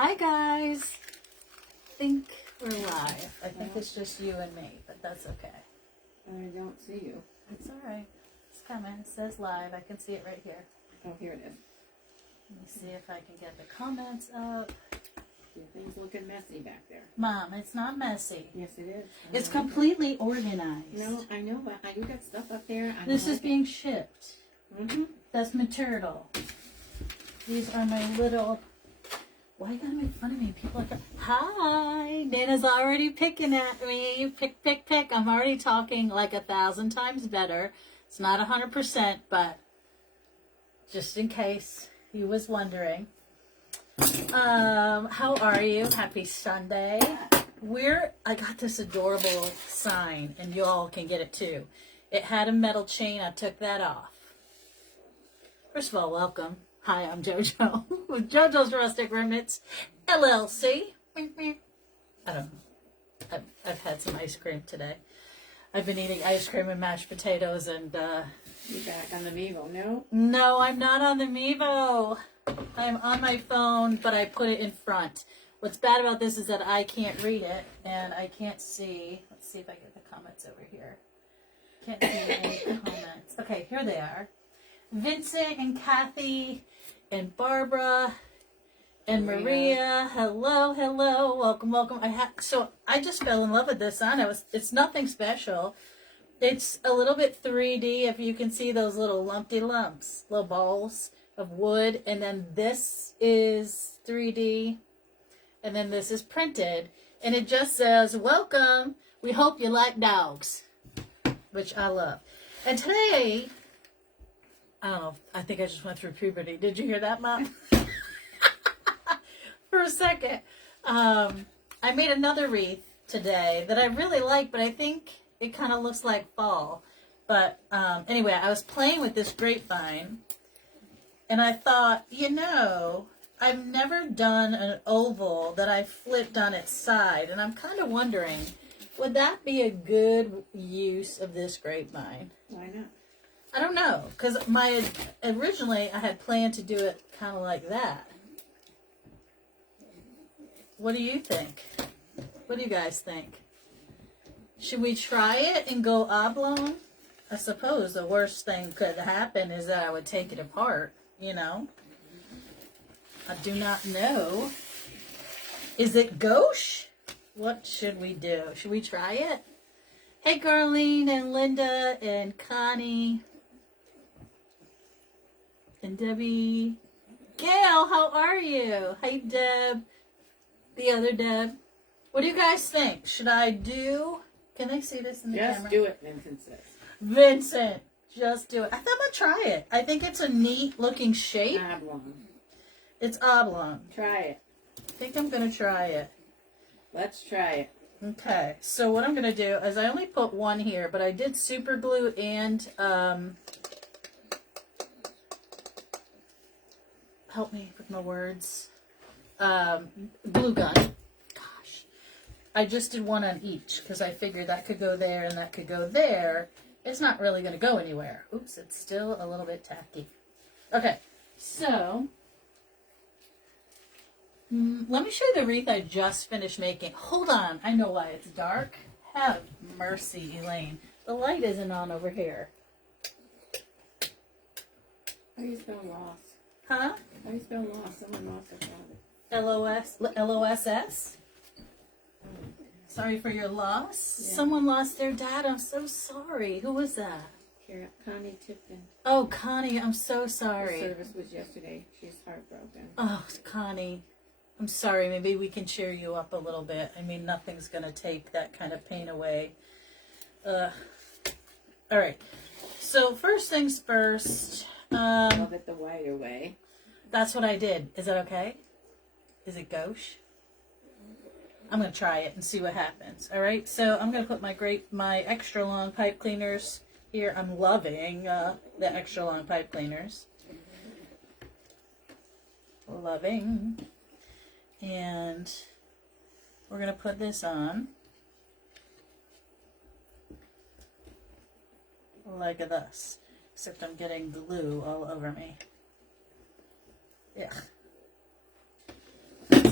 Hi guys. I think we're live. I think it's just you and me, but that's okay. I don't see you. It's alright. It's coming. It says live. I can see it right here. Oh, here it is. Let me see if I can get the comments up. Things looking messy back there. Mom, it's not messy. Yes, it is. It's completely organized. No, I know, but you got stuff up there. This is being shipped. Mm-hmm. That's material. These are my little... Why you gotta make fun of me? People are like, hi! Dana's already picking at me. Pick, pick, pick. I'm already talking like 1,000 times better. It's not 100%, but just in case you was wondering. How are you? Happy Sunday. I got this adorable sign, and you all can get it too. It had a metal chain. I took that off. First of all, welcome. Hi, I'm JoJo with JoJo's Rustic Remnants, LLC. I don't know. I've had some ice cream today. I've been eating ice cream and mashed potatoes and... You back on the Mevo, no? No, I'm not on the Mevo. I'm on my phone, but I put it in front. What's bad about this is that I can't read it, and I can't see... Let's see if I get the comments over here. Can't see any comments. Okay, here they are. Vincent and Kathy and Barbara and Maria. Hello, hello. Welcome, welcome. So I just fell in love with this sign. It's nothing special. It's a little bit 3D, if you can see those little lumpy lumps, little balls of wood. And then this is 3D. And then this is printed. And it just says, welcome. We hope you like dogs, which I love. And today... I don't know. I think I just went through puberty. Did you hear that, Mom? For a second. I made another wreath today that I really like, but I think it kind of looks like fall. But anyway, I was playing with this grapevine, and I thought, I've never done an oval that I flipped on its side, and I'm kind of wondering, would that be a good use of this grapevine? Why not? I don't know, because originally I had planned to do it kind of like that. What do you think? What do you guys think? Should we try it and go oblong? I suppose the worst thing could happen is that I would take it apart, I do not know. Is it gauche? What should we do? Should we try it? Hey, Garlene and Linda and Connie. And Debbie. Gail, how are you? Hey, Deb. The other Deb. What do you guys think? Should I do... Can they see this in the camera? Just do it, Vincent says. Vincent, just do it. I thought I'm going to try it. I think it's a neat looking shape. Oblong. It's oblong. Try it. I think I'm going to try it. Let's try it. Okay, so what I'm going to do is I only put one here, but I did super glue and... help me with my words. Glue gun. Gosh. I just did one on each because I figured that could go there and that could go there. It's not really going to go anywhere. Oops, it's still a little bit tacky. Okay, so let me show you the wreath I just finished making. Hold on. I know why it's dark. Have mercy, Elaine. The light isn't on over here. How do you spell lost? Huh? How do you spell lost? Someone lost their father. L-O-S-S? Sorry for your loss. Yeah. Someone lost their dad. I'm so sorry. Who was that? Connie Tipton. Oh, Connie, I'm so sorry. The service was yesterday. She's heartbroken. Oh, Connie. I'm sorry. Maybe we can cheer you up a little bit. I mean, nothing's going to take that kind of pain away. All right. So, first things first. Love it the wider way. That's what I did. Is that okay? Is it gauche? I'm going to try it and see what happens. All right. So I'm going to put my extra long pipe cleaners here. I'm loving the extra long pipe cleaners. Loving. And we're going to put this on like this. Except I'm getting glue all over me. Yeah.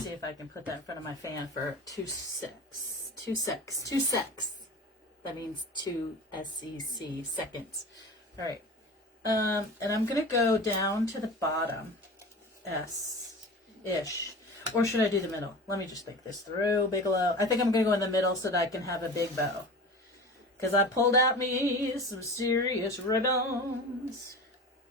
see if I can put that in front of my fan for 2 secs. That means 2 SEC seconds. All right. And I'm going to go down to the bottom, S-ish. Or should I do the middle? Let me just think this through, Bigelow. I think I'm going to go in the middle so that I can have a big bow. Because I pulled out me some serious ribbons.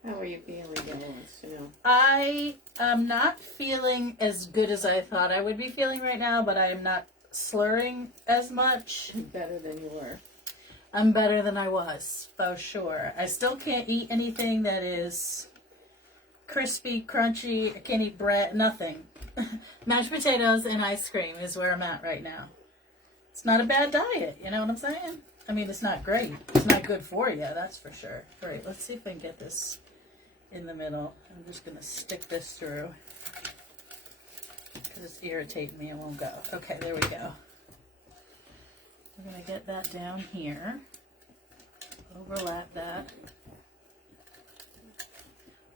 How are you feeling, Bill wants to know? I am not feeling as good as I thought I would be feeling right now, but I am not slurring as much. Better than you were. I'm better than I was, for sure. I still can't eat anything that is crispy, crunchy. I can't eat bread, nothing. Mashed potatoes and ice cream is where I'm at right now. It's not a bad diet, you know what I'm saying? I mean, it's not great. It's not good for you, that's for sure. All right, let's see if I can get this in the middle. I'm just going to stick this through because it's irritating me. It won't go. Okay, there we go. We're going to get that down here. Overlap that.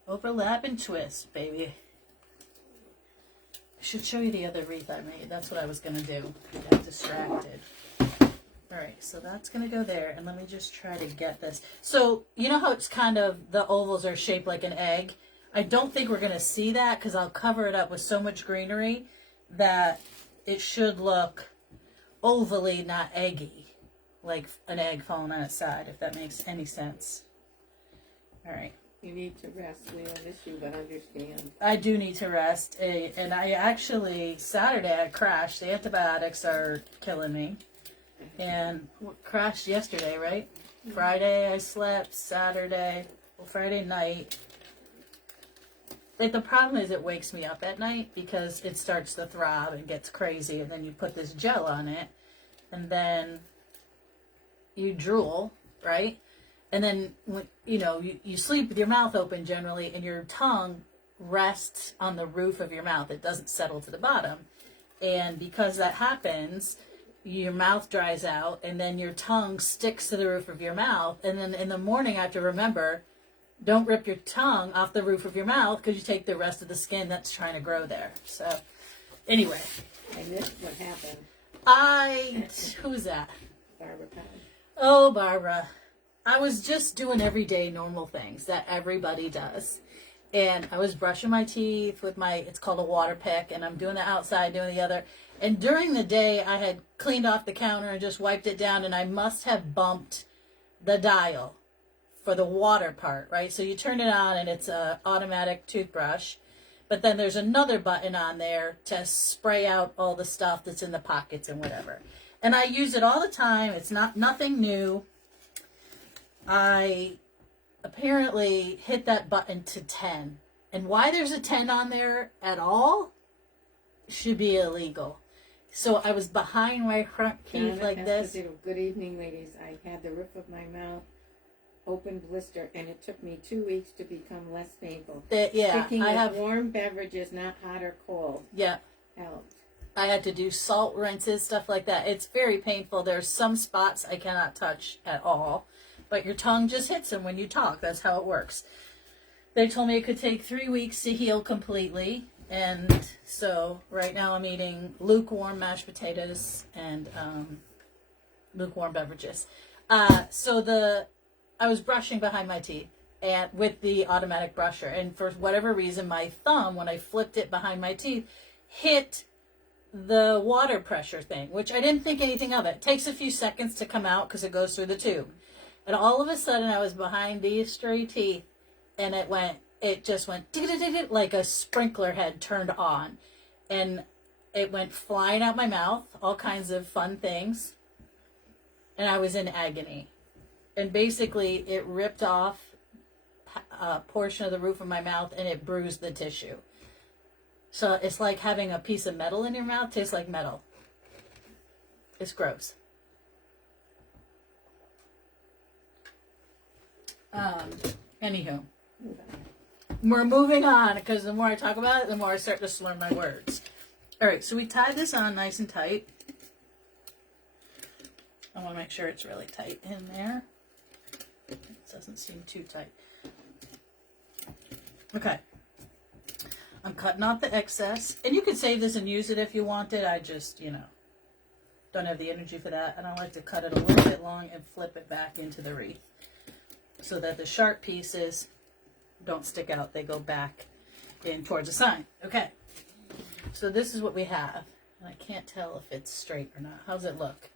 Overlap and twist, baby. I should show you the other wreath I made. That's what I was going to do. I got distracted. Alright, so that's going to go there. And let me just try to get this. So, you know how it's kind of, the ovals are shaped like an egg? I don't think we're going to see that because I'll cover it up with so much greenery that it should look ovally, not eggy. Like an egg falling on its side, if that makes any sense. Alright. You need to rest. We don't miss you, but understand. I do need to rest. And I actually, Saturday I crashed. The antibiotics are killing me. And crashed yesterday, right? Friday I slept, Saturday, well, Friday night. Like, the problem is it wakes me up at night because it starts to throb and gets crazy. And then you put this gel on it. And then you drool, right? And then, you know, you sleep with your mouth open generally, and your tongue rests on the roof of your mouth. It doesn't settle to the bottom. And because that happens, your mouth dries out, and then your tongue sticks to the roof of your mouth. And then in the morning, I have to remember, don't rip your tongue off the roof of your mouth because you take the rest of the skin that's trying to grow there. So, anyway. I missed what happened. Who's that? Barbara Powell. Oh, Barbara. I was just doing everyday normal things that everybody does. And I was brushing my teeth with it's called a water pick, and I'm doing the outside, doing the other. And during the day, I had cleaned off the counter and just wiped it down, and I must have bumped the dial for the water part, right? So you turn it on, and it's an automatic toothbrush. But then there's another button on there to spray out all the stuff that's in the pockets and whatever. And I use it all the time. It's nothing new. I apparently hit that button to 10. And why there's a 10 on there at all should be illegal. So I was behind my front teeth like this. Good evening, ladies. I had the roof of my mouth open blister, and it took me 2 weeks to become less painful. Sticking with warm beverages, not hot or cold. Yeah. Helped. I had to do salt rinses, stuff like that. It's very painful. There's some spots I cannot touch at all. But your tongue just hits them when you talk. That's how it works. They told me it could take 3 weeks to heal completely. And so right now I'm eating lukewarm mashed potatoes and lukewarm beverages. I was brushing behind my teeth and with the automatic brusher. And for whatever reason, my thumb, when I flipped it behind my teeth, hit the water pressure thing, which I didn't think anything of it. It takes a few seconds to come out because it goes through the tube. And all of a sudden, I was behind these straight teeth, and it just went like a sprinkler head turned on, and it went flying out my mouth, all kinds of fun things, and I was in agony. And basically, it ripped off a portion of the roof of my mouth, and it bruised the tissue. So it's like having a piece of metal in your mouth. Tastes like metal. It's gross. Anywho, we're moving on because the more I talk about it, the more I start to slur my words. All right, so we tied this on nice and tight. I want to make sure it's really tight in there. It doesn't seem too tight. Okay. I'm cutting off the excess. And you could save this and use it if you wanted. I just, you know, don't have the energy for that. And I like to cut it a little bit long and flip it back into the wreath so that the sharp pieces don't stick out. They go back in towards the sign. Okay. So this is what we have. And I can't tell if it's straight or not. How's it look?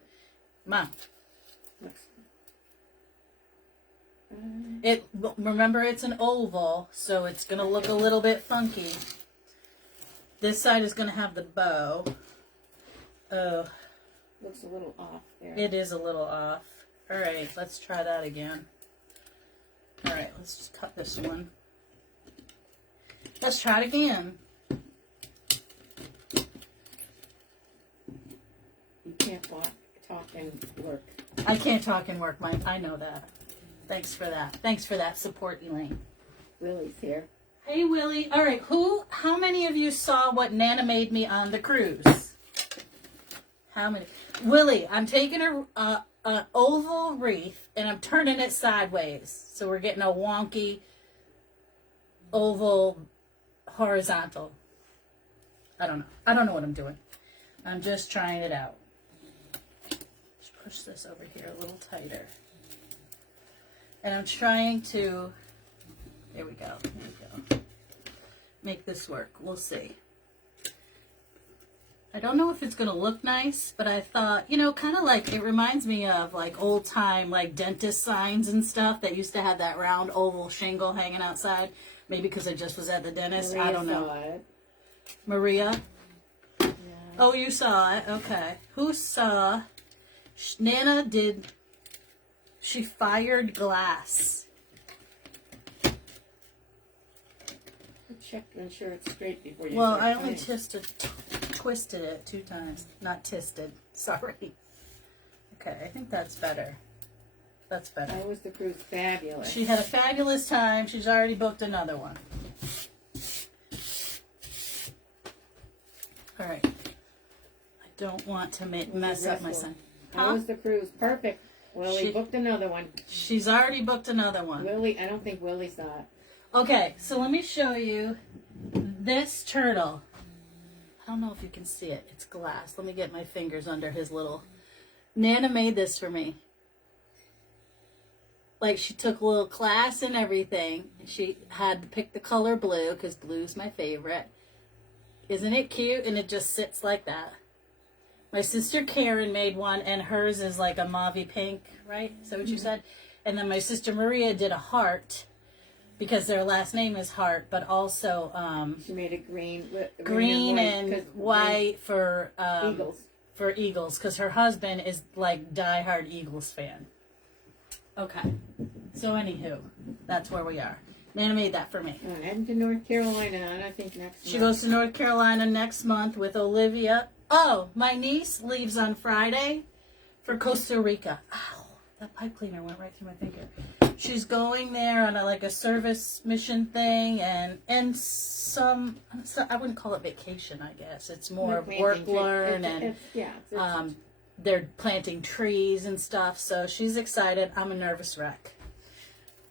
Mom. Remember, it's an oval, so it's going to look a little bit funky. This side is going to have the bow. Oh. Looks a little off there. It is a little off. All right, let's try that again. All right, let's just cut this one. Let's try it again. You can't talk and work. I can't talk and work, Mike. I know that. Thanks for that. Thanks for that support, Elaine. Willie's here. Hey, Willie. All right, how many of you saw what Nana made me on the cruise? How many? Willie, I'm taking a oval wreath and I'm turning it sideways. So we're getting a wonky oval horizontal. I don't know. I don't know what I'm doing. I'm just trying it out. Just push this over here a little tighter. And I'm trying to, there we go, make this work. We'll see. I don't know if it's going to look nice, but I thought, you know, kind of like, it reminds me of like old time, like dentist signs and stuff that used to have that round oval shingle hanging outside. Maybe because I just was at the dentist. Maria I don't know. saw it. Maria? Yeah. Oh, you saw it? Okay. Who saw? Nana did. She fired glass. Check to ensure it's straight before you. Well, I only twisted it 2 times. Not tisted. Sorry. Okay, I think that's better. That's better. How was the cruise? Fabulous. She had a fabulous time. She's already booked another one. All right. I don't want to mess up my son. How was the cruise? Perfect. Willie booked another one. She's already booked another one. Willie, I don't think Willie saw it. Okay, so let me show you this turtle. I don't know if you can see it. It's glass. Let me get my fingers under his little... Nana made this for me. Like, she took a little class and everything. She had to pick the color blue, because blue's my favorite. Isn't it cute? And it just sits like that. My sister Karen made one, and hers is like a mauve pink, right? Is that what you said? And then my sister Maria did a heart, because their last name is Hart, but also she made a green and white for Eagles. For Eagles, because her husband is like diehard Eagles fan. Okay, so anywho, that's where we are. Nana made that for me. I'm heading to North Carolina, I think next month. She goes to North Carolina next month with Olivia. Oh, my niece leaves on Friday for Costa Rica. Ow, that pipe cleaner went right through my finger. She's going there on a service mission thing and some, I wouldn't call it vacation, I guess. It's more work, learn, and they're planting trees and stuff. So she's excited. I'm a nervous wreck.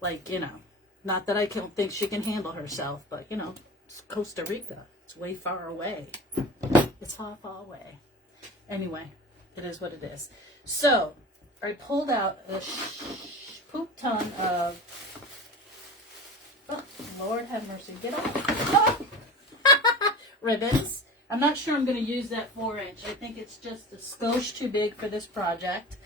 Like, you know, not that I don't think she can handle herself, but, you know, it's Costa Rica. It's way far away. It's far, far away. Anyway, it is what it is. So, I pulled out a poop ton of... Oh, Lord have mercy. Get off. Oh! Ribbons. I'm not sure I'm going to use that 4-inch. I think it's just a skosh too big for this project.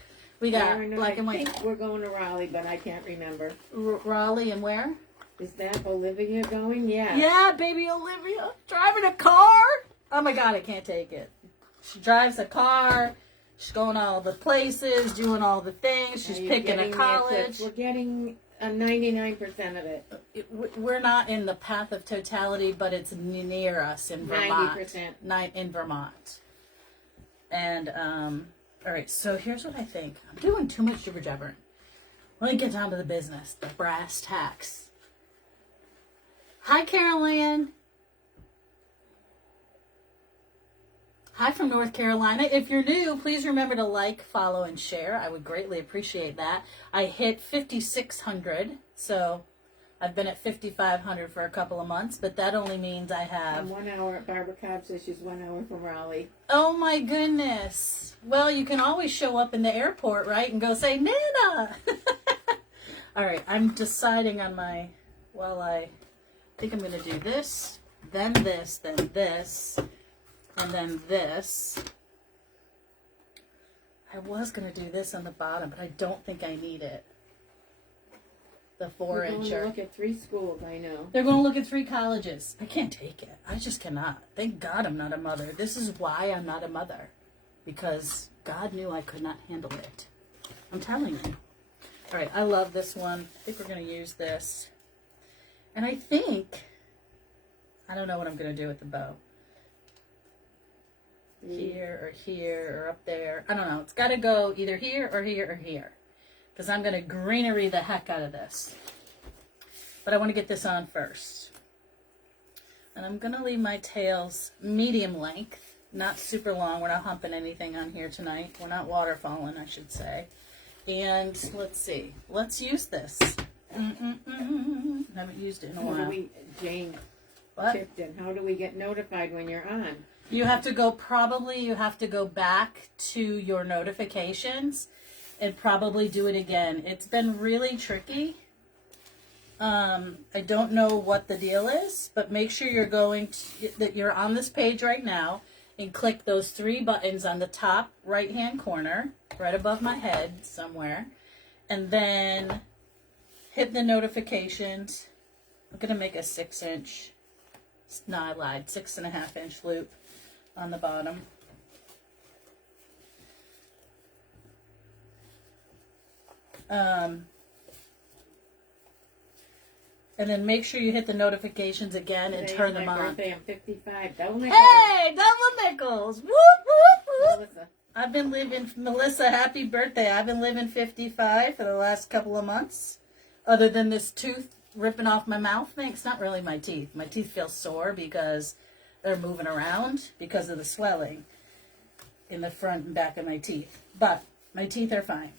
We got black and white. I think we're going to Raleigh, but I can't remember. Raleigh and where? Is that Olivia going? Yeah. Yeah, baby Olivia. Driving a car. Oh my God, I can't take it. She drives a car. She's going all the places, doing all the things. She's picking a college. We're getting 99% of it. We're not in the path of totality, but it's near us in Vermont. 90%. In Vermont. And, all right, so here's what I think. I'm doing too much jibber jabbering. Let me get down to the business, the brass tacks. Hi, Carol Ann. Hi from North Carolina. If you're new, please remember to like, follow, and share. I would greatly appreciate that. I hit 5,600, so I've been at 5,500 for a couple of months, but that only means I have... And 1 hour, Barbara Cobb says she's 1 hour from Raleigh. Oh my goodness. Well, you can always show up in the airport, right? And go say, Nana! All right, I'm deciding on my... Well, I think I'm going to do this, then this, then this, and then this. I was going to do this on the bottom, but I don't think I need it. The 4-incher. We're going to look at 3 schools, I know. They're going to look at 3 colleges. I can't take it. I just cannot. Thank God I'm not a mother. This is why I'm not a mother. Because God knew I could not handle it. I'm telling you. All right, I love this one. I think we're going to use this. And I think, I don't know what I'm going to do with the bow. Here or here or up there. I don't know. It's got to go either here or here or here. Because I'm going to greenery the heck out of this. But I want to get this on first. And I'm going to leave my tails medium length. Not super long. We're not humping anything on here tonight. We're not waterfalling, I should say. And let's see. Let's use this. I haven't used it in a while. Jane chipped in. How do we get notified when you're on? You have to go, you have to go back to your notifications and probably do it again. It's been really tricky. I don't know what the deal is, but make sure that you're on this page right now and click those 3 buttons on the top right-hand corner, right above my head somewhere, and then hit the notifications. I'm going to make a 6-inch, no, I lied, 6.5-inch loop on the bottom. And then make sure you hit the notifications again and turn them on. Birthday, I'm 55. Double nickels. Hey, double nickels! Whoop, whoop, whoop. Melissa. I've been living, Melissa, happy birthday. I've been living 55 for the last couple of months. Other than this tooth ripping off my mouth thing. It's not really my teeth. My teeth feel sore because they're moving around because of the swelling in the front and back of my teeth. But my teeth are fine.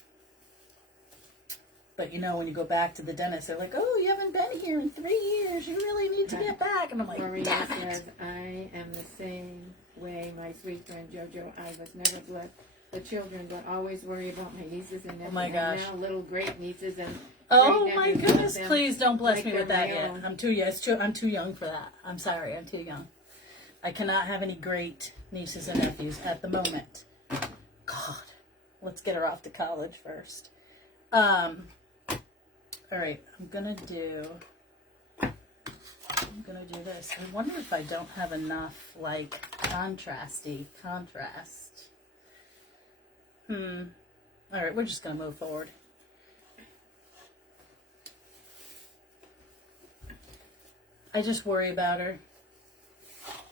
But you know, when you go back to the dentist, they're like, oh, you haven't been here in 3 years. You really need to get back. And I'm like, Maria damn says, it. I am the same way, my sweet friend JoJo. I was never blessed the children, but always worry about my nieces and nephews. Oh my gosh. And now little great nieces and Oh great my nephews. goodness, please don't bless like me with that they're yet. my own. I'm too young for that. I'm sorry, I'm too young. I cannot have any great nieces and nephews at the moment. God, let's get her off to college first. All right, I'm gonna do this. I wonder if I don't have enough, like, contrast. All right, we're just gonna move forward. I just worry about her.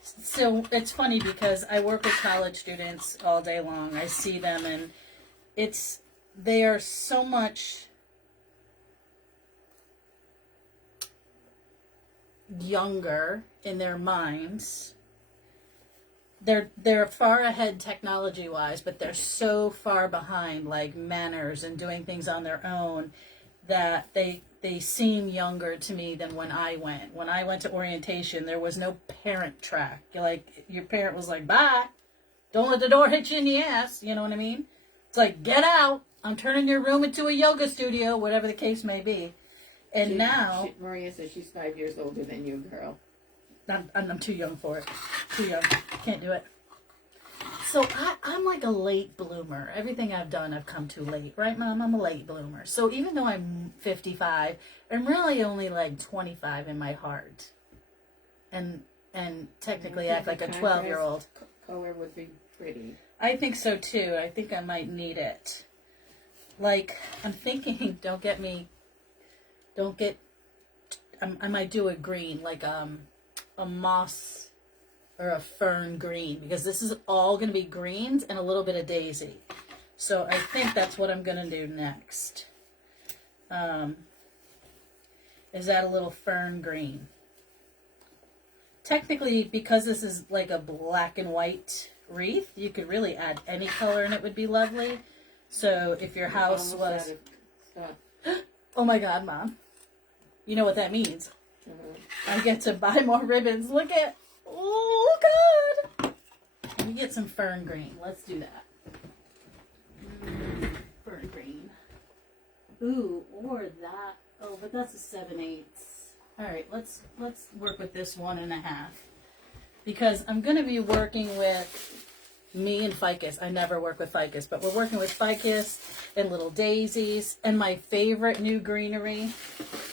So it's funny because I work with college students all day long. I see them and they are so much younger in their minds. They're far ahead technology wise, but they're so far behind, like manners and doing things on their own, that they seem younger to me than when I went. When I went to orientation, there was no parent track. Like, your parent was like, bye, don't let the door hit you in the ass, you know what I mean? It's like, get out, I'm turning your room into a yoga studio, whatever the case may be. And now... Maria says she's 5 years older than you, girl. I'm too young for it. Too young. Can't do it. So I'm like a late bloomer. Everything I've done, I've come too late. Right, Mom? I'm a late bloomer. So even though I'm 55, I'm really only like 25 in my heart. And technically act like a 12-year-old. Color would be pretty. I think so, too. I think I might need it. Like, I'm thinking, I might do a green, like a moss or a fern green, because this is all going to be greens and a little bit of daisy. So I think that's what I'm going to do next. Is add a little fern green. Technically, because this is like a black and white wreath, you could really add any color and it would be lovely. So if your house was... Stuff. Oh my God, Mom. You know what that means. I get to buy more ribbons. Look at, oh God. Let me get some fern green. Let's do that. Fern green. Ooh, or that. Oh, but that's a 7/8. All right, let's work with this 1.5 because I'm going to be working with me and ficus. I never work with ficus, but we're working with ficus and little daisies and my favorite new greenery.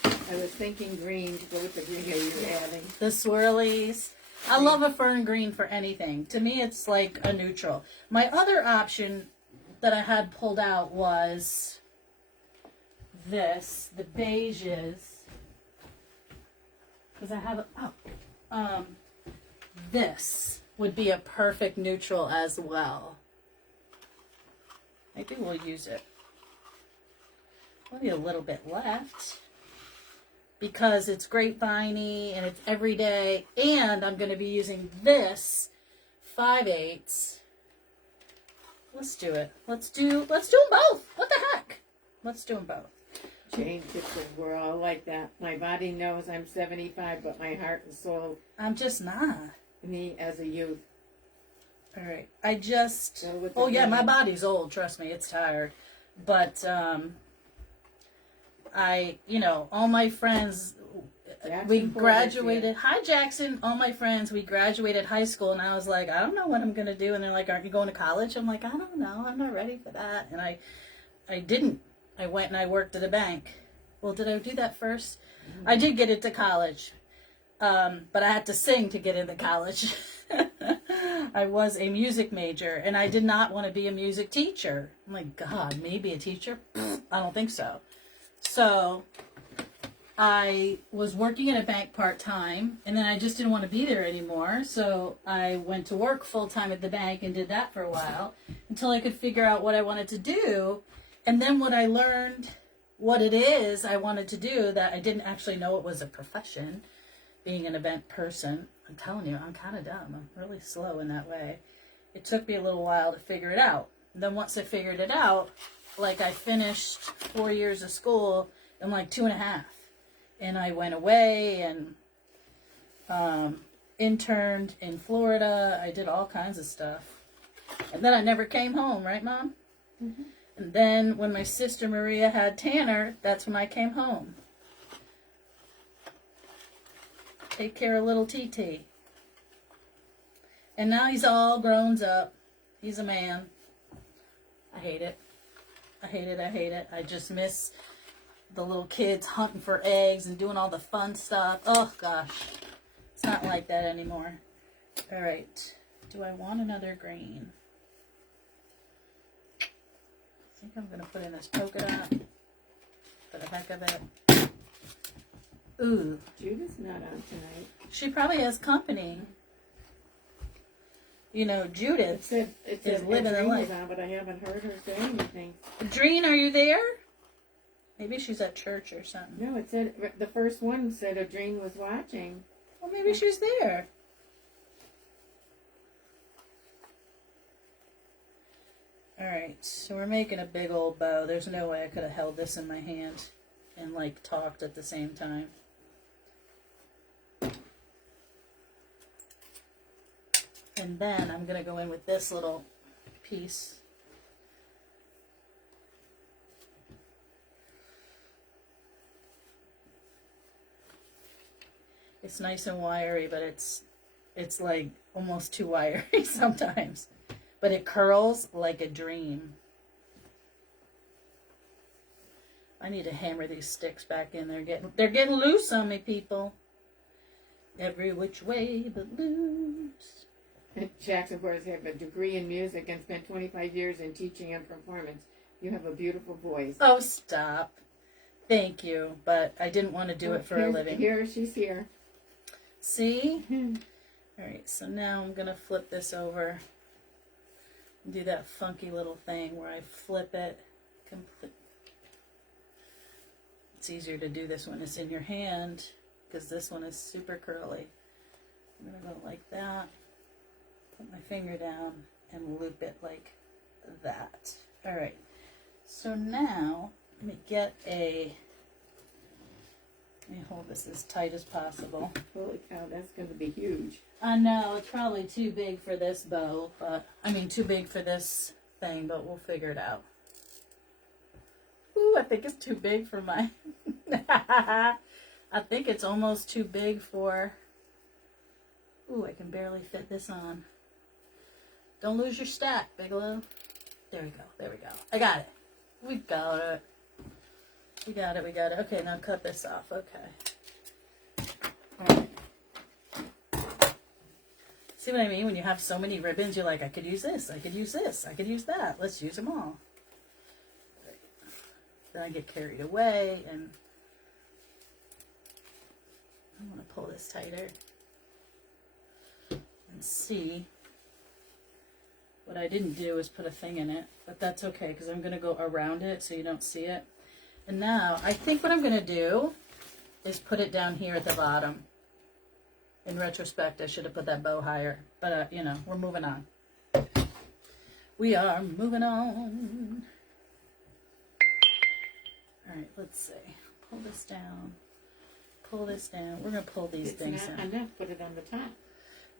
I was thinking green to go with the greenery you're adding. The swirlies. I love a fern green for anything. To me, it's like a neutral. My other option that I had pulled out was this, the beiges. Because I have this would be a perfect neutral as well. Maybe we'll use it. Maybe a little bit left. Because it's grapevine-y and it's everyday. And I'm going to be using this 5/8. Let's do it. Let's do them both. What the heck? Let's do them both. Change it, we're all like that. My body knows I'm 75, but my heart and soul. I'm just not. Me as a youth. All right. Oh yeah, my body's old. Trust me, it's tired. But all my friends, we graduated. Hi, Jackson. All my friends, we graduated high school, and I was like, I don't know what I'm gonna do. And they're like, aren't you going to college? I'm like, I don't know. I'm not ready for that. And I didn't. I went and I worked at a bank. Well, did I do that first? Mm-hmm. I did get into college, but I had to sing to get into college. I was a music major, and I did not want to be a music teacher. I'm like, God, maybe a teacher? I don't think so. So I was working at a bank part-time, and then I just didn't want to be there anymore. So I went to work full-time at the bank and did that for a while until I could figure out what I wanted to do. And then when I learned what it is I wanted to do, that I didn't actually know it was a profession, being an event person, I'm telling you, I'm kind of dumb. I'm really slow in that way. It took me a little while to figure it out. And then once I figured it out, like I finished 4 years of school in like 2.5. And I went away and interned in Florida. I did all kinds of stuff. And then I never came home, right, Mom? Mm-hmm. And then when my sister Maria had Tanner, that's when I came home. Take care of little TT. And now he's all grown up. He's a man. I hate it. I hate it. I hate it. I just miss the little kids hunting for eggs and doing all the fun stuff. Oh, gosh. It's not like that anymore. All right. Do I want another green? I think I'm going to put in this polka dot for the heck of it. Ooh. Judith's not on tonight. She probably has company. You know, Judith is living the life. On, but I haven't heard her say anything. Dreen, are you there? Maybe she's at church or something. No, it said, the first one said Adrene was watching. Well, maybe she's there. Alright, so we're making a big old bow. There's no way I could have held this in my hand and, like, talked at the same time. And then I'm going to go in with this little piece. It's nice and wiry, but it's like almost too wiry sometimes. But it curls like a dream. I need to hammer these sticks back in. They're getting loose on me, people. Every which way but loose. Jackson Boys have a degree in music and spent 25 years in teaching and performance. You have a beautiful voice. Oh, stop. Thank you, but I didn't want to do it for a living. She's here. See? All right, so now I'm going to flip this over. Do that funky little thing where I flip it complete. It's easier to do this when it's in your hand because this one is super curly. I'm going to go like that, put my finger down, and loop it like that. All right, so now let me get Let me hold this as tight as possible. Holy cow, that's going to be huge. I know, it's probably too big for this bow, but, I mean, too big for this thing, but we'll figure it out. Ooh, I think it's too big for my... I think it's almost too big for... Ooh, I can barely fit this on. Don't lose your stack, Bigelow. There we go, there we go. I got it. We got it. We got it, we got it. Okay, now cut this off. Okay. All right. See what I mean? When you have so many ribbons, you're like, I could use this, I could use this, I could use that. Let's use them all. Right. Then I get carried away, and I want to pull this tighter and see. What I didn't do is put a thing in it, but that's okay because I'm going to go around it so you don't see it. And now, I think what I'm going to do is put it down here at the bottom. In retrospect, I should have put that bow higher, but you know, we're moving on. We are moving on. All right, let's see. Pull this down. Pull this down. We're going to pull these things down. It's not enough. Put it on the top.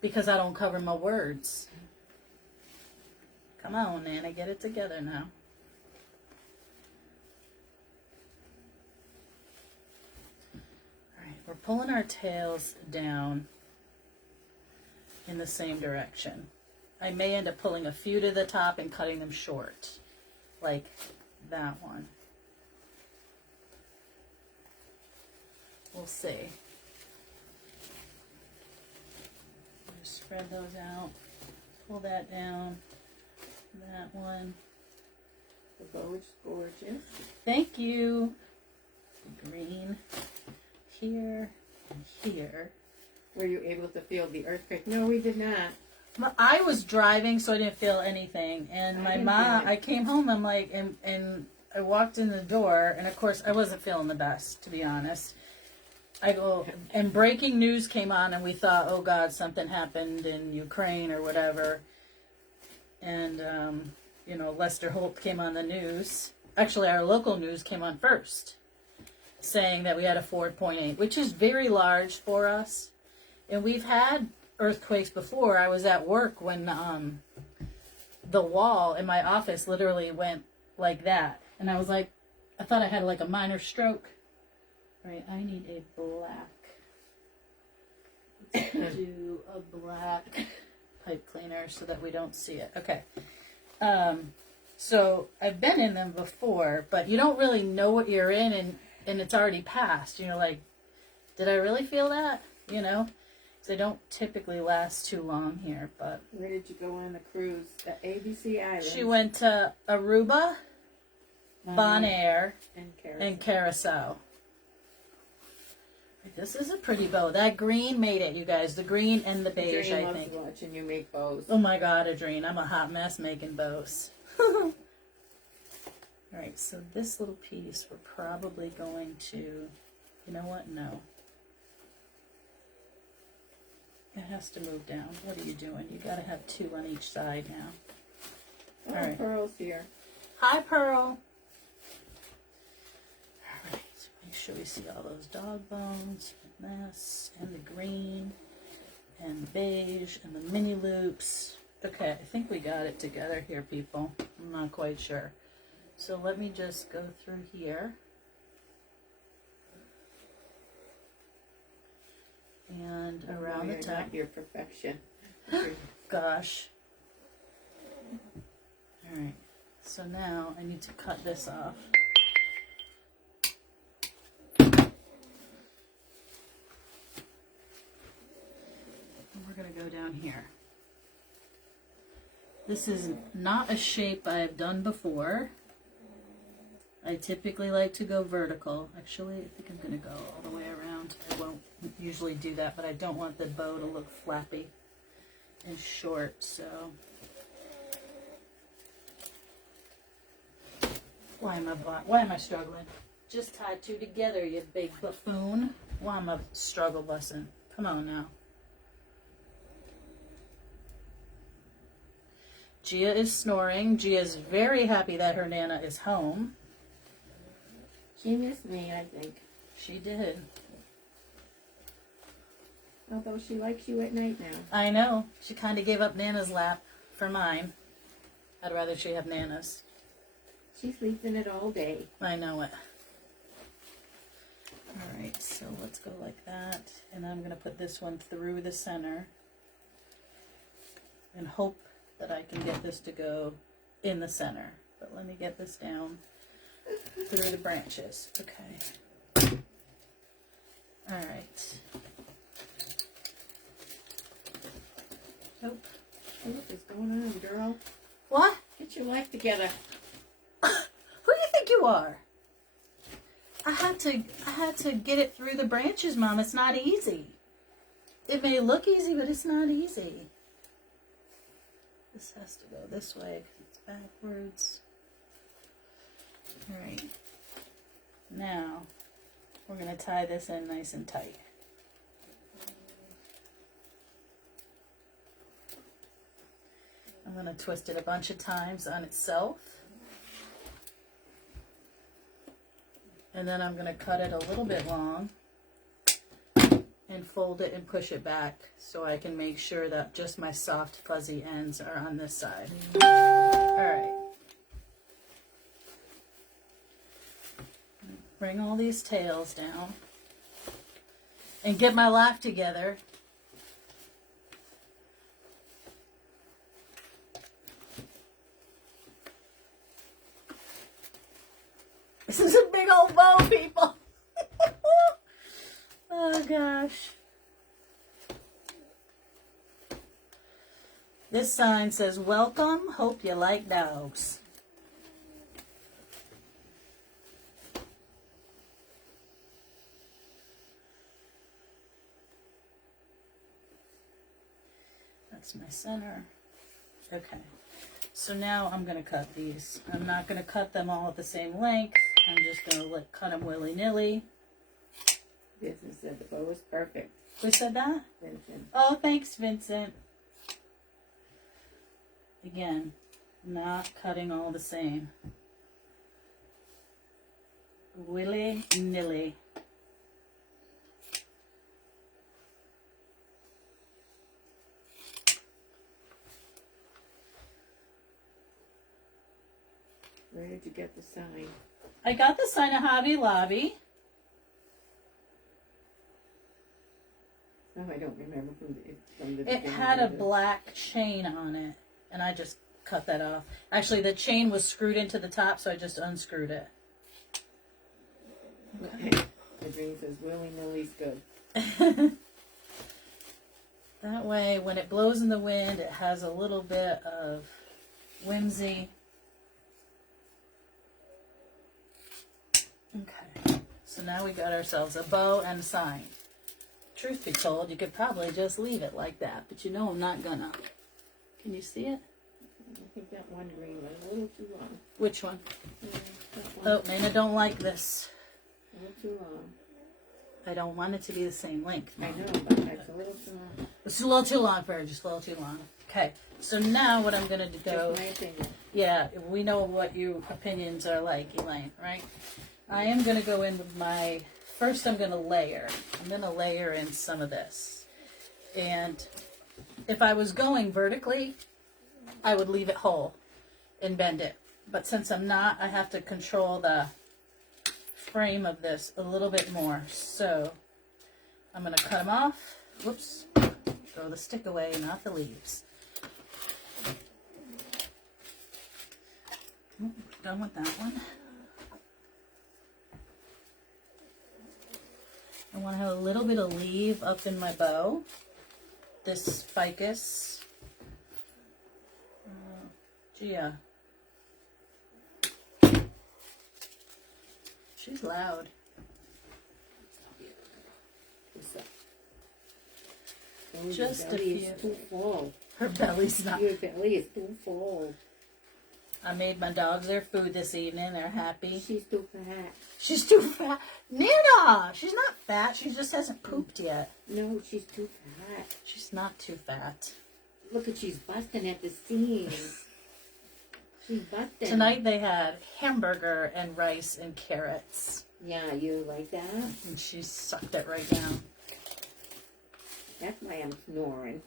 Because I don't cover my words. Come on, Nana, get it together now. All right, we're pulling our tails down in the same direction. I may end up pulling a few to the top and cutting them short, like that one. We'll see. Just spread those out, pull that down. That one. The bow is gorgeous. Thank you. Green here and here. Were you able to feel the earthquake? No, we did not. I was driving, so I didn't feel anything. And my mom, I came home, I'm like, and I walked in the door, and of course, I wasn't feeling the best, to be honest. I go, and breaking news came on, and we thought, oh God, something happened in Ukraine or whatever. And, you know, Lester Holt came on the news. Actually, our local news came on first, saying that we had a 4.8, which is very large for us. And we've had earthquakes before. I was at work when the wall in my office literally went like that. And I was like, I thought I had like a minor stroke. All right, I need a black. Let's do a black pipe cleaner so that we don't see it. Okay. So I've been in them before, but you don't really know what you're in, and it's already passed. You're like, did I really feel that? You know, they don't typically last too long here. But where did you go on the cruise? The ABC Islands. She went to Aruba, Bonaire, and Curacao. This is a pretty bow. That green made it, you guys. The green and the beige, Adrienne I think. loves watching you make bows. Oh my God, Adrienne, I'm a hot mess making bows. All right, so this little piece we're probably going to, you know what? No. It has to move down. What are you doing? You got to have two on each side now. Oh, all right. Pearl's here. Hi, Pearl. Make sure we see all those dog bones, and this, and the green, and the beige, and the mini loops. Okay, I think we got it together here, people. I'm not quite sure. So let me just go through here. And around the top. Not your perfection. Gosh. All right. So now I need to cut this off. We're going to go down here. This is not a shape I've done before. I typically like to go vertical. Actually, I think I'm going to go all the way around. I won't usually do that, but I don't want the bow to look flappy and short, so. Why am I struggling? Just tie two together, you big buffoon. Why am I struggle busing? Come on now. Gia is snoring. Gia's very happy that her Nana is home. She missed me, I think. She did. Although she likes you at night now. I know. She kind of gave up Nana's lap for mine. I'd rather she have Nana's. She sleeps in it all day. I know it. Alright, so let's go like that. And I'm going to put this one through the center. And hope that I can get this to go in the center. But let me get this down through the branches. Okay. Alright. Nope. What is going on, girl? What? Get your life together. Who do you think you are? I had to get it through the branches, Mom. It's not easy. It may look easy, but it's not easy. This has to go this way because it's backwards. All right. Now, we're going to tie this in nice and tight. I'm going to twist it a bunch of times on itself. And then I'm going to cut it a little bit long and fold it and push it back so I can make sure that just my soft fuzzy ends are on this side. All right. Bring all these tails down and get my life together. This is a big old bow, people. Oh, gosh. This sign says, "Welcome, hope you like dogs." That's my center. Okay. So now I'm going to cut these. I'm not going to cut them all at the same length. I'm just going to cut them willy-nilly. Vincent said the bow is perfect. Who said that? Vincent. Oh, thanks, Vincent. Again, not cutting all the same. Willy-nilly. Where did you get the sign? I got the sign at Hobby Lobby. Oh, I don't remember from the It had a black chain on it, and I just cut that off. Actually, the chain was screwed into the top, so I just unscrewed it. Okay. The ring says willy-nilly's good. That way, when it blows in the wind, it has a little bit of whimsy. Okay, so now we got ourselves a bow and a sign. Truth be told, you could probably just leave it like that, but you know I'm not gonna. Can you see it? I think that one green was a little too long. Which one? Yeah, that one. Oh, Nana don't like this. A little too long. I don't want it to be the same length. I know, but it's a little too long. It's a little too long for her, just a little too long. Okay, so now what I'm gonna go. Just my opinion. Yeah, we know what your opinions are like, Elaine, right? I am gonna go in with my. First, I'm gonna layer. I'm gonna layer in some of this, and if I was going vertically, I would leave it whole and bend it. But since I'm not, I have to control the frame of this a little bit more. So I'm gonna cut them off. Whoops. Throw the stick away, not the leaves. Done with that one. I want to have a little bit of leaf up in my bow. This ficus. Gia. She's loud. Just a few. Too full. Her belly's not. Your belly is too full. I made my dogs their food this evening. They're happy. She's too fat. She's too fat. Nana! She's not fat. She just hasn't pooped yet. No, she's too fat. She's not too fat. Look at she's busting at the seams. She's busting. Tonight they had hamburger and rice and carrots. Yeah, you like that? And she sucked it right down. That's why I'm snoring.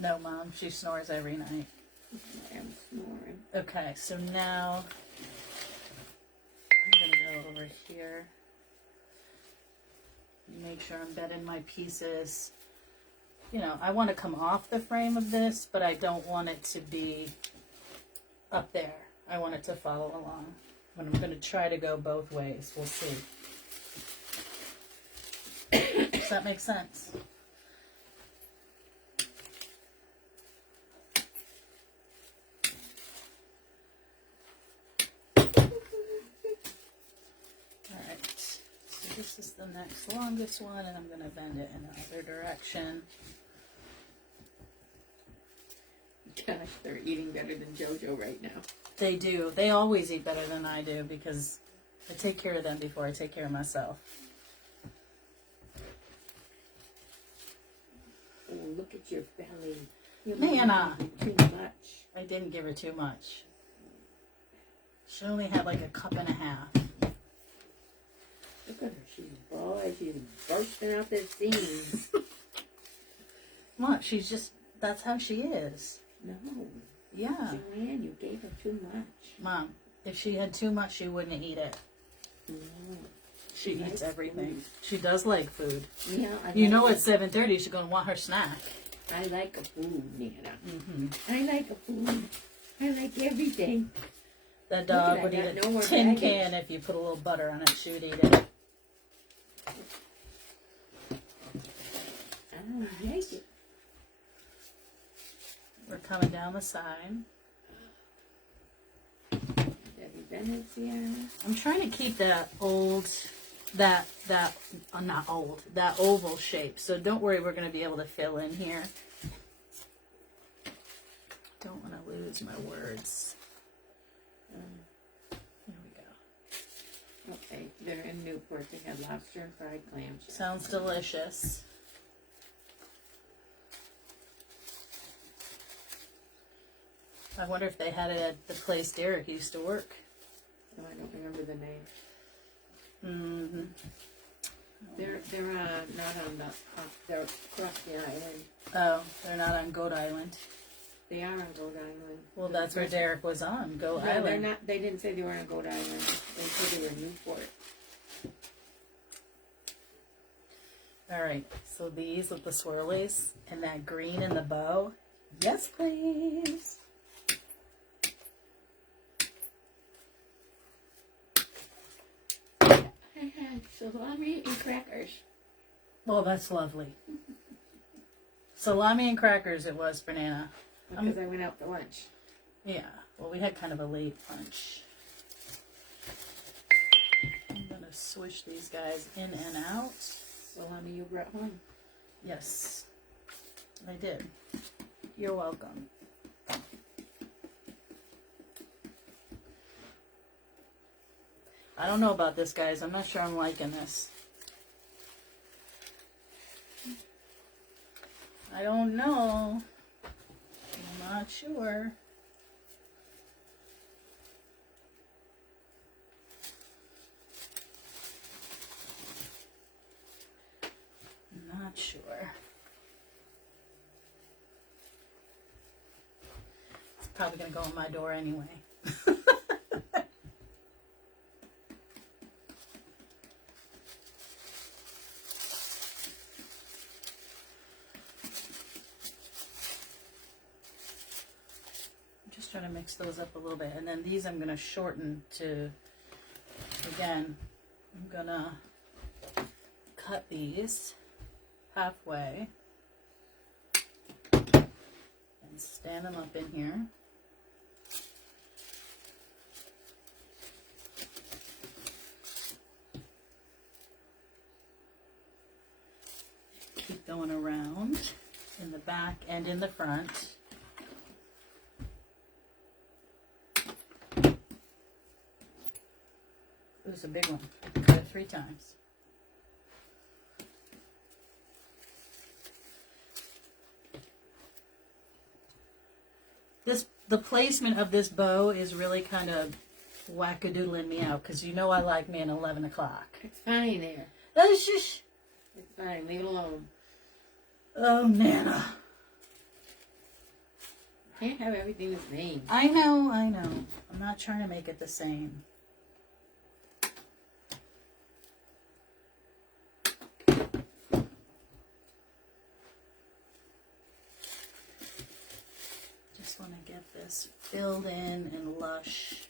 No, Mom, she snores every night. That's why I'm snoring. Okay, so now I'm gonna go over here. Make sure I'm bedding my pieces. You know, I want to come off the frame of this, but I don't want it to be up there. I want it to follow along. But I'm going to try to go both ways. We'll see. Does that make sense? Alright, so this is the next longest one, and I'm going to bend it in the other direction. Gosh, they're eating better than JoJo right now. They do. They always eat better than I do because I take care of them before I take care of myself. Oh, look at your belly. You're Nana. too much. I didn't give her too much. She only had like a cup and a half. Look at her. She's boy. She's bursting out the seams. What? She's just, that's how she is. No. Yeah. Joanne, you gave her too much. Mom, if she had too much, she wouldn't eat it. No. She eats everything. Food. She does like food. Yeah, you know at 7:30 she's going to want her snack. I like a food, Nana. Mm-hmm. I like a food. I like everything. That dog would eat a tin can if you put a little butter on it. She would eat it. I don't like it. We're coming down the side. Debbie Bennett's here. I'm trying to keep that old, that oval shape. So don't worry, we're going to be able to fill in here. Don't want to lose my words. Here we go. Okay, they're in Newport. They had lobster and fried clams. Sounds delicious. I wonder if they had it at the place Derek used to work. No, I don't remember the name. Mm-hmm. They're not on the they're across the island. Oh, they're not on Goat Island. They are on Goat Island. Well, that's where Derek was on, Goat No, Island. they're not. They didn't say they were on Goat Island. They said they were in Newport. All right, so these with the swirlies and that green in the bow. Yes, please. I had salami and crackers. Well, that's lovely. Salami and crackers it was for Nana. Because I went out for lunch. Yeah, well, we had kind of a late lunch. I'm going to swish these guys in and out. Salami you brought home. Yes, I did. You're welcome. I don't know about this, guys. I'm not sure I'm liking this. I don't know. I'm not sure. I'm not sure. It's probably going to go in my door anyway. Trying to mix those up a little bit, and then these I'm going to shorten to, again, I'm going to cut these halfway and stand them up in here. Keep going around in the back and in the front. It was a big one. Cut it 3 times. The placement of this bow is really kind of wackadoodling me out because you know I like me an 11 o'clock. It's fine there. That's just... It's fine. Leave it alone. Oh, Nana. Can't have everything the same. I know. I'm not trying to make it the same. Just want to get this filled in and lush.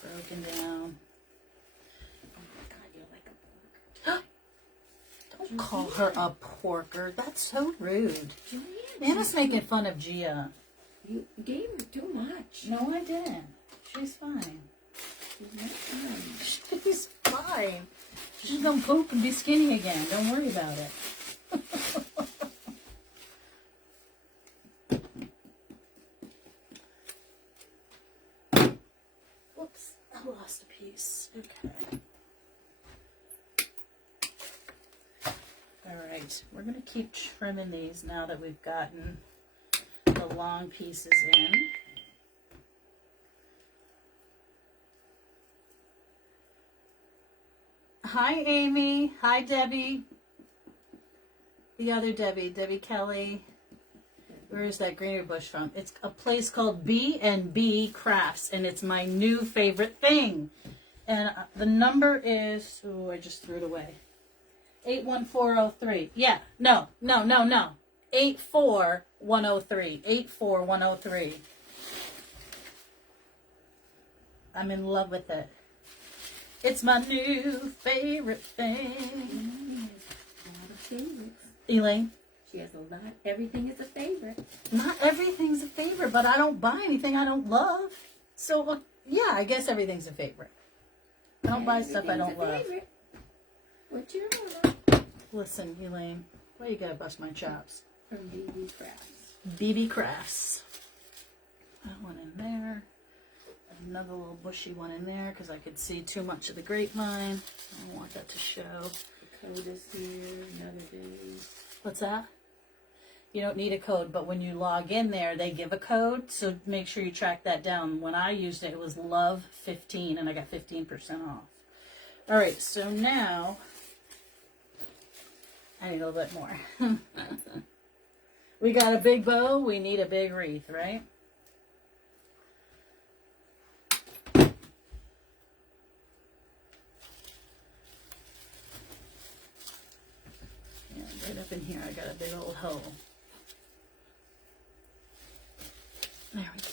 Broken down. Oh my God, you're like a porker. Don't call her a porker. That's so rude. Julian, Nana's making fun of Gia. you gave her too much. No, I didn't. She's fine. She's not fun. She's fine. She's gonna poop and be skinny again. Don't worry about it. Whoops, I lost a piece. Okay. Alright, we're gonna keep trimming these now that we've gotten the long pieces in. Hi, Amy. Hi, Debbie. The other Debbie, Debbie Kelly. Where is that greenery bush from? It's a place called B&B Crafts, and it's my new favorite thing. And the number is, oh, I just threw it away. 81403. Yeah, no. 84103. 84103. I'm in love with it. It's my new favorite thing. Elaine? She has a lot. Everything is a favorite. Not everything's a favorite, but I don't buy anything I don't love. So, yeah, I guess everything's a favorite. I don't buy stuff I don't love. Favorite. What's your order? Listen, Elaine, why you gotta bust my chops? From BB Crafts. BB Crafts. That one in there. Another little bushy one in there because I could see too much of the grapevine. I don't want that to show. The code is here. Another day. What's that? You don't need a code, but when you log in there, they give a code, so make sure you track that down. When I used it, it was LOVE15, and I got 15% off. All right, so now I need a little bit more. We got a big bow, we need a big wreath, right? Yeah, right up in here, I got a big old hole. There we go.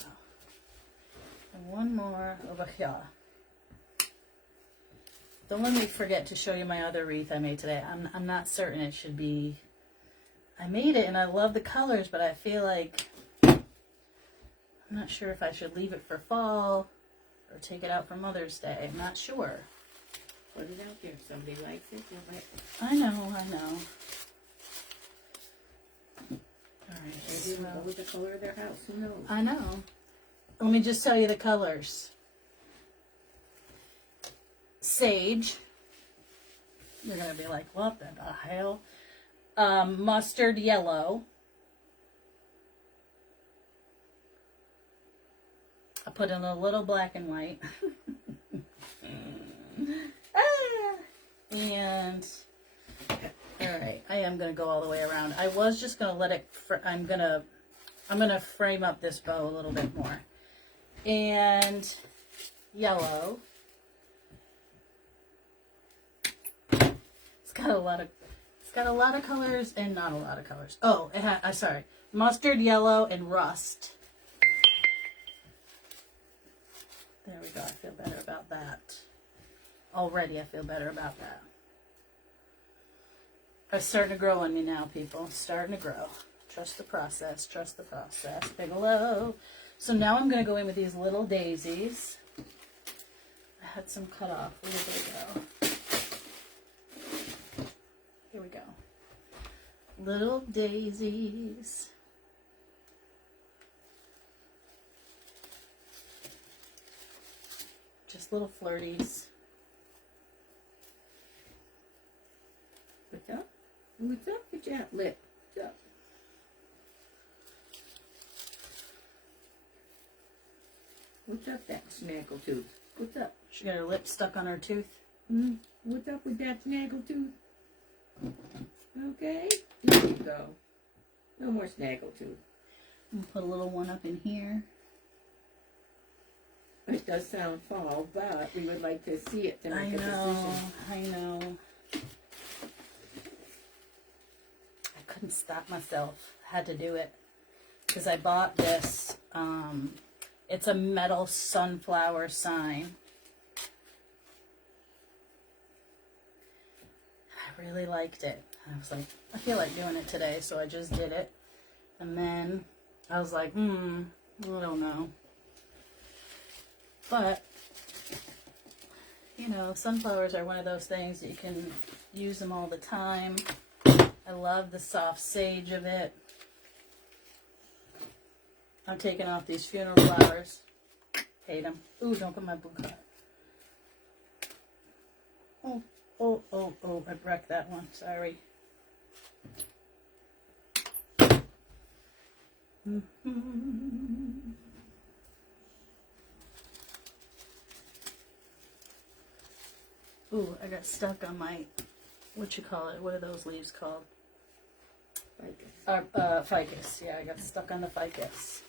And one more over here. Don't let me forget to show you my other wreath I made today. I'm not certain it should be... I made it and I love the colors, but I feel like... I'm not sure if I should leave it for fall or take it out for Mother's Day. I'm not sure. Put it out there. If somebody likes it, they'll like it. I know. Alright, Maybe it'll go with the color of their house. Who knows? I know. Let me just tell you the colors. Sage. You're going to be like, what the hell? Mustard yellow. I put in a little black and white. And... Alright, I am going to go all the way around. I was just going to let it... I'm going to frame up this bow a little bit more. And yellow. It's got a lot of colors and not a lot of colors. Oh, sorry. Mustard yellow and rust. There we go. I feel better about that. Already I feel better about that. It's starting to grow on me now, people. It's starting to grow. Trust the process. Trust the process. Bigelow. So now I'm going to go in with these little daisies. I had some cut off. Where did they go? Here we go. Little daisies. Just little flirties. What's up? What's up with your lip? What's up? What's up, that snackle tooth? What's up? She got her lip stuck on her tooth. What's up with that snaggletooth? Okay, there you go. No more snaggletooth. I'll put a little one up in here. It does sound fall, but we would like to see it to make a decision. I know. I couldn't stop myself. I had to do it. Because I bought this. It's a metal sunflower sign. I really liked it. I was like, I feel like doing it today, so I just did it. And then I was like, I don't know. But, you know, sunflowers are one of those things that you can use them all the time. I love the soft sage of it. I'm taking off these funeral flowers. Hate them. Ooh, don't put my book on. Oh, I wrecked that one. Sorry. Ooh, I got stuck on my, what you call it? What are those leaves called? Ficus. Ficus. Yeah, I got stuck on the ficus.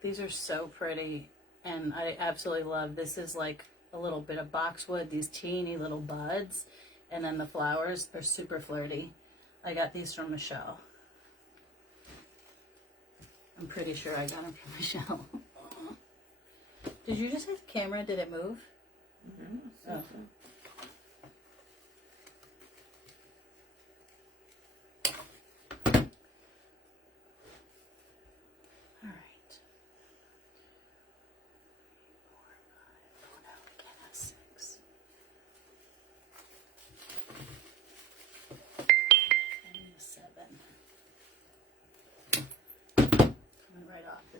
These are so pretty, and I absolutely love. This is like a little bit of boxwood, these teeny little buds, and then the flowers are super flirty. I got these from Michelle. I'm pretty sure I got them from Michelle. Did you just hit the camera? Did it move? Mm-hmm. Oh.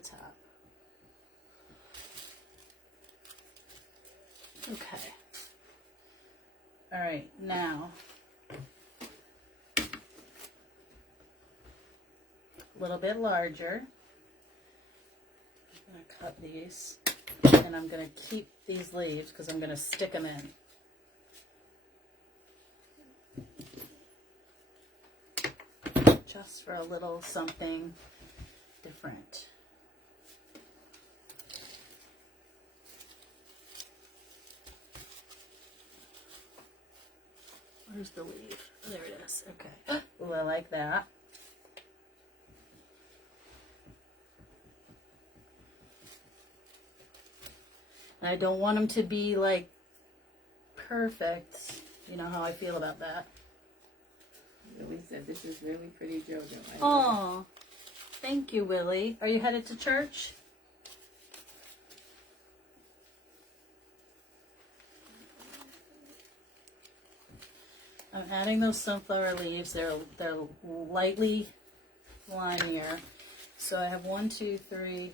Top. Okay. All right, now a little bit larger. I'm going to cut these, and I'm going to keep these leaves because I'm going to stick them in. Just for a little something different. Where's the leaf? Oh, there it is. Okay. Ooh, I like that. And I don't want them to be like perfect. You know how I feel about that. Willie said this is really pretty, JoJo. Oh, thank you, Willie. Are you headed to church? I'm adding those sunflower leaves. They're lightly limier. So I have 1, 2, 3.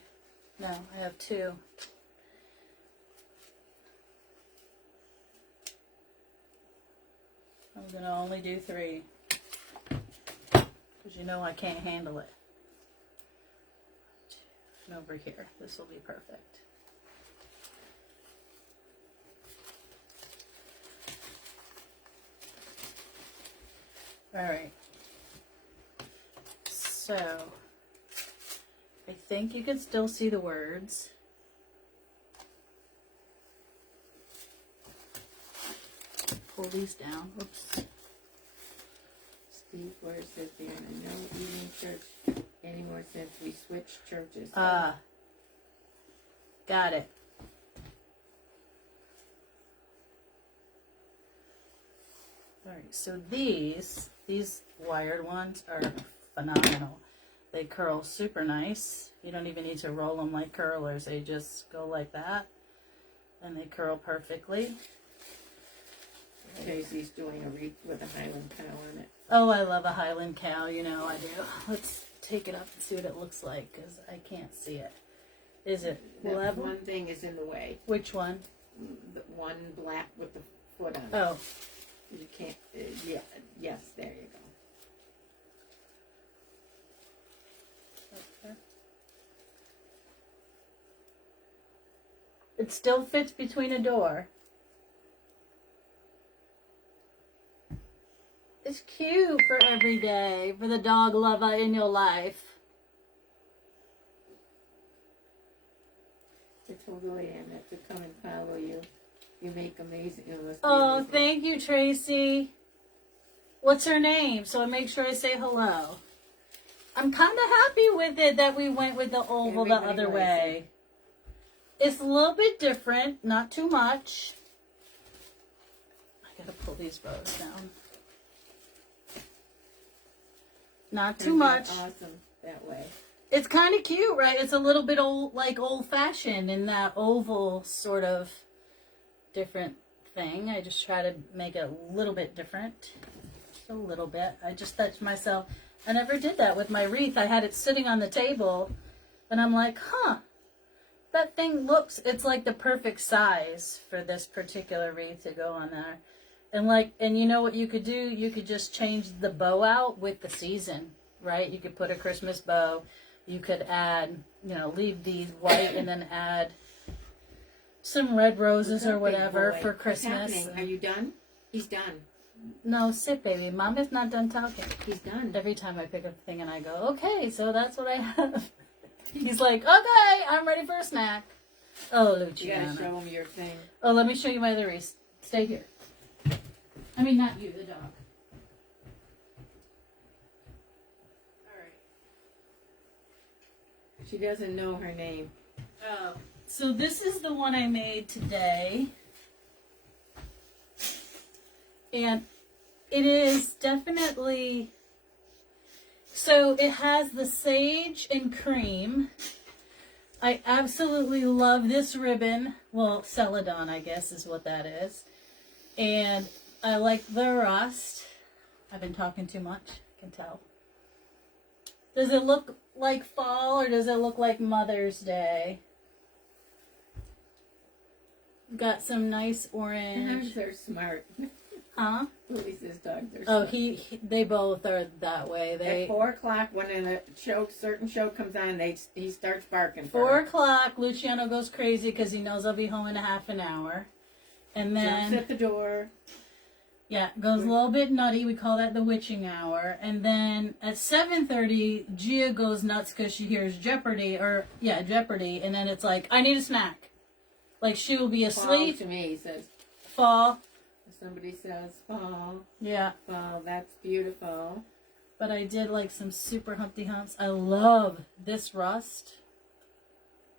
No, I have 2. I'm gonna only do 3 because you know I can't handle it. And over here, this will be perfect. All right, so I think you can still see the words. Pull these down. Oops. Steve Ware says they're in a no eating church anymore since we switched churches. Got it. All right, so these wired ones are phenomenal. They curl super nice. You don't even need to roll them like curlers. They just go like that, and they curl perfectly. Daisy's doing a wreath with a Highland cow on it. Oh, I love a Highland cow. You know I do. Let's take it up and see what it looks like, because I can't see it. Is it level? One thing is in the way. Which one? The one black with the foot on it. Oh. You can't, yeah, yes, there you go. It still fits between a door. It's cute for every day, for the dog lover in your life. I told Leanne to come and follow you. You make amazing illustrations. Oh, thank you, Tracy. What's her name? So I make sure I say hello. I'm kind of happy with it that we went with the oval the other way. It's a little bit different, not too much. I gotta pull these rows down. Not too much. Awesome that way. It's kind of cute, right? It's a little bit old-fashioned in that oval sort of different thing. I just try to make it a little bit different. Just a little bit. I just touched myself. I never did that with my wreath. I had it sitting on the table, and I'm like, huh, that thing looks, it's like the perfect size for this particular wreath to go on there. And you know what you could do? You could just change the bow out with the season, right? You could put a Christmas bow. You could add, leave these white and then add some red roses or whatever for Christmas. Are you done? He's done. No, sit, baby. Mom is not done talking. He's done. Every time I pick up a thing and I go, okay, so that's what I have. He's like, okay, I'm ready for a snack. Oh, Luciana. You gotta show him your thing. Oh, let me show you my other wreath. Stay here. I mean, not you, the dog. All right. She doesn't know her name. Oh. So this is the one I made today. And it is definitely, so it has the sage and cream. I absolutely love this ribbon. Well, celadon, I guess, is what that is. And I like the rust. I've been talking too much, I can tell. Does it look like fall or does it look like Mother's Day? Got some nice orange. Dogs are smart. Huh? Lisa's dogs are Oh, smart. they both are that way. At 4 o'clock, when a certain show comes on, he starts barking. 4 o'clock, Luciano goes crazy because he knows I'll be home in a half an hour. And then... jumps at the door. Yeah, goes a little bit nutty. We call that the witching hour. And then at 7:30, Gia goes nuts because she hears Jeopardy. Jeopardy. And then it's like, I need a snack. Like, she will be asleep. Fall to me, he says. Fall. Somebody says fall. Yeah. Fall, that's beautiful. But I did like some super Humpty Humps. I love this rust.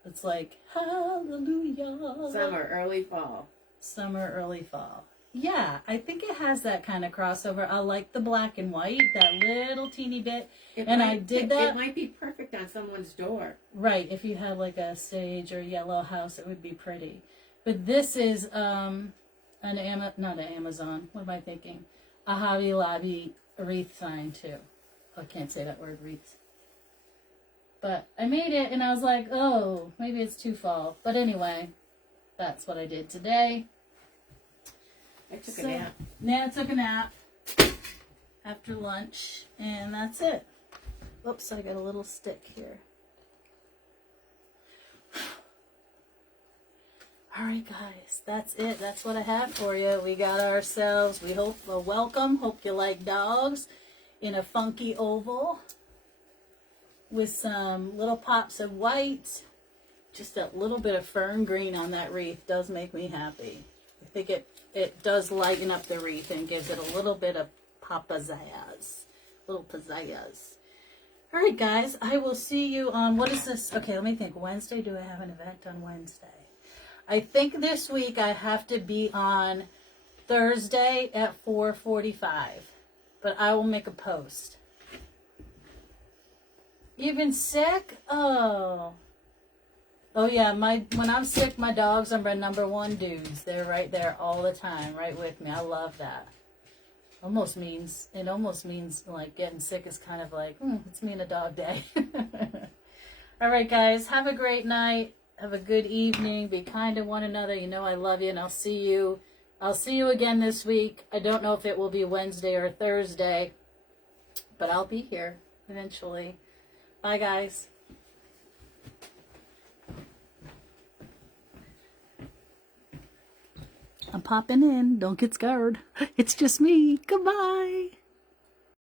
It's like, hallelujah. Summer, early fall. Summer, early fall. Yeah, I think it has that kind of crossover. I like the black and white, that little teeny bit. It might be perfect on someone's door. Right, if you had like a sage or yellow house, it would be pretty. But this is not an Amazon. What am I thinking? A Hobby Lobby wreath sign too. I can't say that word, wreath. But I made it and I was like, oh, maybe it's too fall. But anyway, that's what I did today. I took a nap. Nana took a nap after lunch, and that's it. Oops, I got a little stick here. All right, guys, that's it. That's what I have for you. We got ourselves, we hope, a welcome. Hope you like dogs in a funky oval with some little pops of white. Just a little bit of fern green on that wreath does make me happy. I think it does lighten up the wreath and gives it a little bit of pizzazz. Little pizzazz. All right, guys, I will see you on, what is this? Okay, let me think. Wednesday, do I have an event on Wednesday? I think this week I have to be on Thursday at 4:45, but I will make a post. You've been sick? Oh yeah, when I'm sick, my dogs are my number one dudes. They're right there all the time, right with me. I love that. It almost means like getting sick is kind of like, it's me and a dog day. All right, guys, have a great night. Have a good evening. Be kind to one another. You know I love you, and I'll see you again this week. I don't know if it will be Wednesday or Thursday, but I'll be here eventually. Bye, guys. I'm popping in. Don't get scared. It's just me. Goodbye.